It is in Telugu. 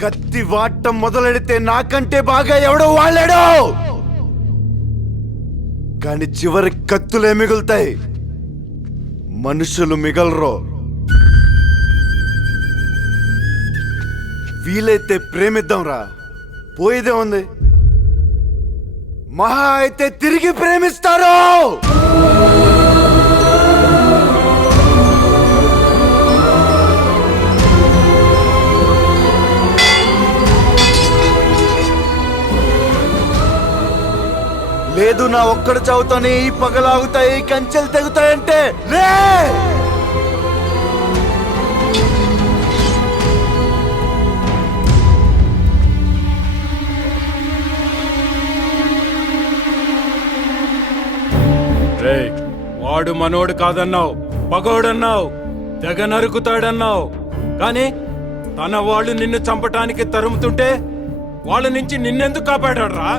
కత్తి వాటం మొదలెడితే నాకంటే బాగా ఎవడో వాళ్ళాడో, కాని చివరి కత్తులే మిగులుతాయి, మనుషులు మిగలరు. వీలైతే ప్రేమిద్దాంరా, పోయేదే ఉంది. మహా అయితే తిరిగి ప్రేమిస్తారు. లేదు నా ఒక్కడు చదువుతానే ఈ పగలాగుతాయి, కంచెలు తెగుతాయంటే లే. వాడు మనోడు కాదన్నావు, పగోడన్నావు, తెగ నరుకుతాడన్నావు. కానీ తన వాళ్ళు నిన్ను చంపటానికి తరుముతుంటే వాళ్ళ నుంచి నిన్నెందుకు కాపాడాడ్రా?